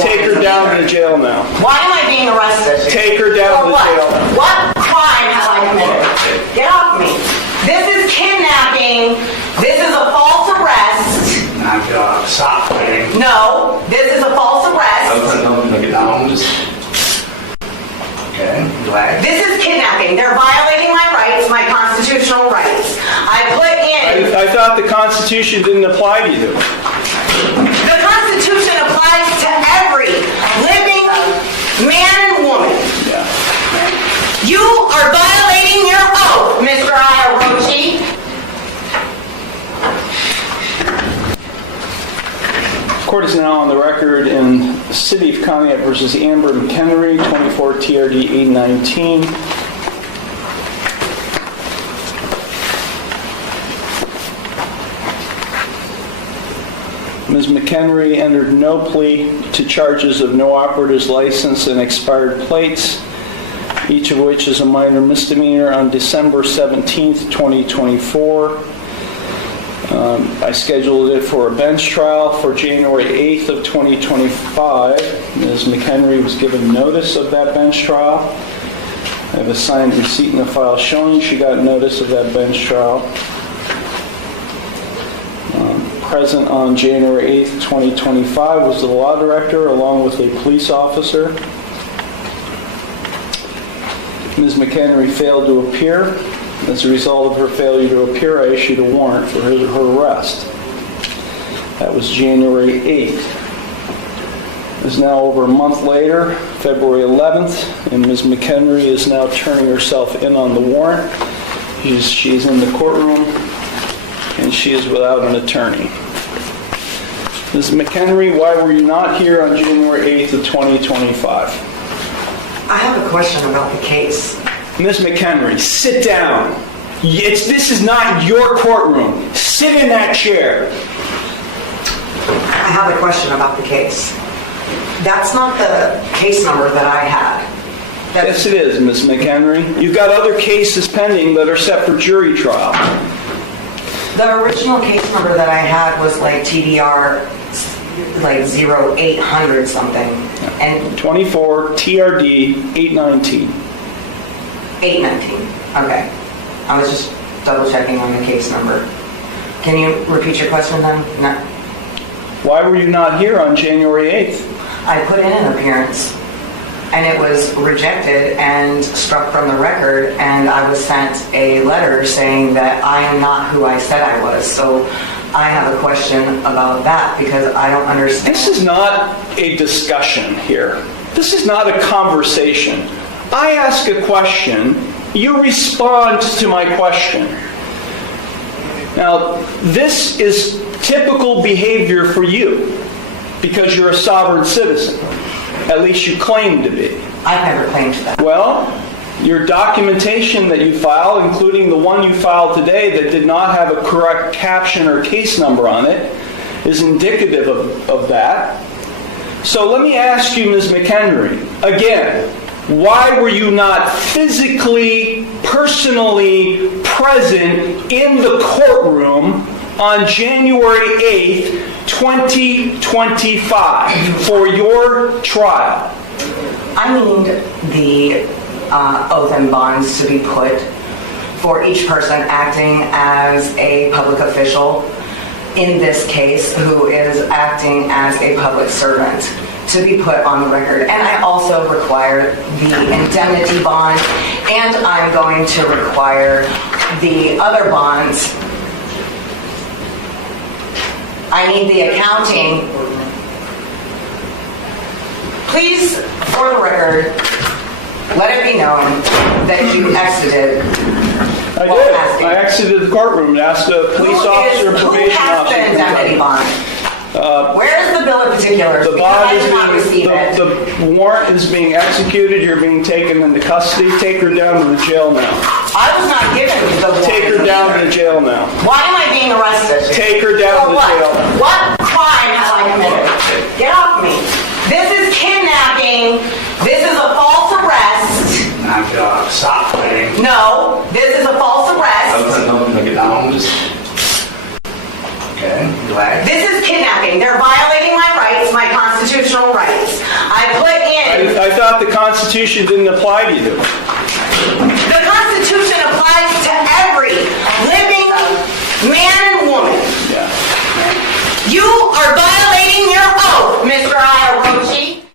Take her down to the jail now. Why am I being arrested? Take her down to the jail. What crime have I committed? Get off me. This is kidnapping. This is a false arrest. Stop playing. No, this is a false arrest. Okay, glad. This is kidnapping. They're violating my rights, my constitutional rights. I put in... I thought the Constitution didn't apply to you. The Constitution applies to every living man and woman. Yeah. You are violating your oath, Mr. Ayarochi. Court is now on the record in City of Conneaut versus Amber McHenry, 24 TRD 819. Ms. McHenry entered no plea to charges of no operator's license and expired plates, each of which is a minor misdemeanor, on December 17th, 2024. I scheduled it for a bench trial for January 8th of 2025. Ms. McHenry was given notice of that bench trial. I have a signed receipt in the file showing she got notice of that bench trial. Present on January 8th, 2025 was the law director along with a police officer. Ms. McHenry failed to appear. As a result of her failure to appear, I issued a warrant for her arrest. That was January 8th. It's now over a month later, February 11th, and Ms. McHenry is now turning herself in on the warrant. She's in the courtroom, and she is without an attorney. Ms. McHenry, why were you not here on January 8th of 2025? I have a question about the case. Ms. McHenry, sit down. This is not your courtroom. Sit in that chair. I have a question about the case. That's not the case number that I had. Yes, it is, Ms. McHenry. You've got other cases pending that are set for jury trial. The original case number that I had was like TDR, like 0800 something. And 24 TRD 819. 819. Okay. I was just double checking on the case number. Can you repeat your question then? No. Why were you not here on January 8th? I put in an appearance and it was rejected and struck from the record, and I was sent a letter saying that I am not who I said I was. So I have a question about that because I don't understand. This is not a discussion here. This is not a conversation. I ask a question, you respond to my question. Now, this is typical behavior for you because you're a sovereign citizen. At least you claim to be. I've never claimed that. Well, your documentation that you file, including the one you filed today that did not have a correct caption or case number on it, is indicative of that. So let me ask you, Ms. McHenry, again, why were you not physically, personally present in the courtroom on January 8th, 2025 for your trial? I need the oath and bonds to be put for each person acting as a public official in this case who is acting as a public servant to be put on the record. And I also require the indemnity bond, and I'm going to require the other bonds. I need the accounting. Please, for the record, let it be known that you exited. I did. I exited the courtroom and asked a police officer and probation officer. Who has the indemnity bond? Where is the bill of particulars? The Because bond I did not receive it. the warrant is being executed. You're being taken into custody. Take her down to the jail now. I was not given the warrant. Take her down to the jail now. Why am I being arrested? Take her down to the jail. What crime have I committed? Get off me. This is kidnapping. This is a false arrest. Stop playing. No, this is a false arrest. Okay, glad. This is kidnapping. They're violating my rights, my constitutional constitutional rights. I put in, I thought the Constitution didn't apply to you. the Constitution applies to every living man and woman. Yeah. You are violating your oath, Mr.